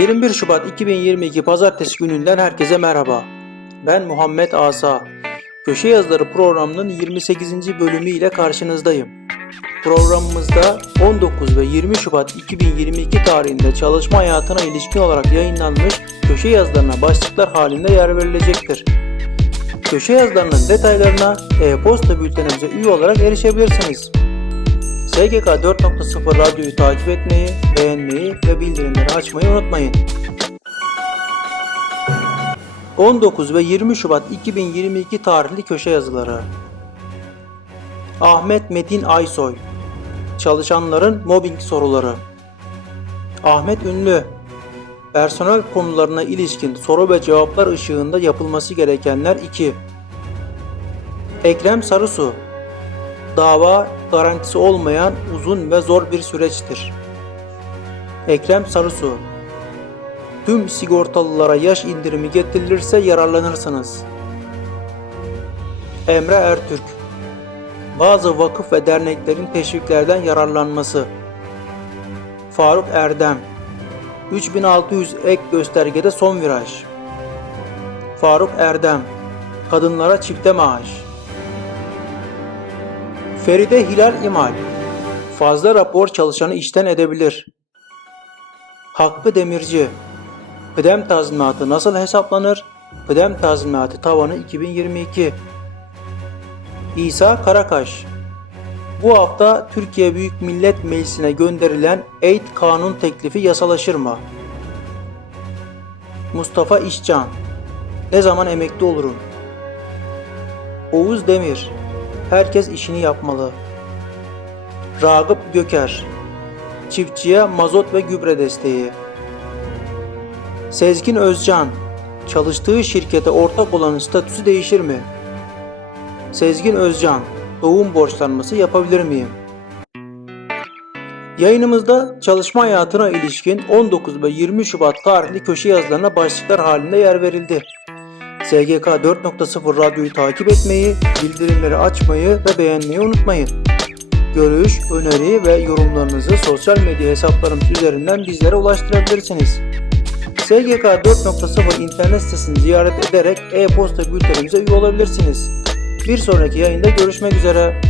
21 Şubat 2022 Pazartesi gününden herkese merhaba. Ben Muhammed Asa. Köşe Yazıları programının 28. bölümü ile karşınızdayım. Programımızda 19 ve 20 Şubat 2022 tarihinde çalışma hayatına ilişkin olarak yayınlanmış köşe yazılarına başlıklar halinde yer verilecektir. Köşe yazılarının detaylarına e-posta bültenimize üye olarak erişebilirsiniz. SGK 4.0 radyoyu takip etmeyi, beğenmeyi açmayı unutmayın. 19 ve 20 Şubat 2022 tarihli köşe yazıları. Ahmet Metin Aysoy Çalışanların mobbing soruları. Ahmet Ünlü Personel konularına ilişkin soru ve cevaplar ışığında yapılması gerekenler 2. Ekrem Sarısu Dava garantisi olmayan uzun ve zor bir süreçtir. Ekrem Sarısu Tüm sigortalılara yaş indirimi getirilirse yararlanırsınız. Emre Ertürk Bazı vakıf ve derneklerin teşviklerden yararlanması. Faruk Erdem 3600 ek göstergede son viraj. Faruk Erdem Kadınlara çifte maaş. Feride Hilal İmal Fazla rapor çalışanı işten edebilir. Hakkı Demirci Kıdem tazminatı nasıl hesaplanır? Kıdem tazminatı tavanı 2022 İsa Karakaş Bu hafta Türkiye Büyük Millet Meclisi'ne gönderilen eğit kanun teklifi yasalaşır mı? Mustafa İşcan Ne zaman emekli olurum? Oğuz Demir Herkes işini yapmalı. Ragıp Göker Çiftçiye mazot ve gübre desteği. Sezgin Özcan Çalıştığı şirkete ortak olanın statüsü değişir mi? Sezgin Özcan Doğum borçlanması yapabilir miyim? Yayınımızda çalışma hayatına ilişkin 19 ve 20 Şubat tarihli köşe yazılarına başlıklar halinde yer verildi. SGK 4.0 radyoyu takip etmeyi, bildirimleri açmayı ve beğenmeyi unutmayın. Görüş, öneri ve yorumlarınızı sosyal medya hesaplarımız üzerinden bizlere ulaştırabilirsiniz. SGK 4.0 internet sitesini ziyaret ederek e-posta bültenimize üye olabilirsiniz. Bir sonraki yayında görüşmek üzere.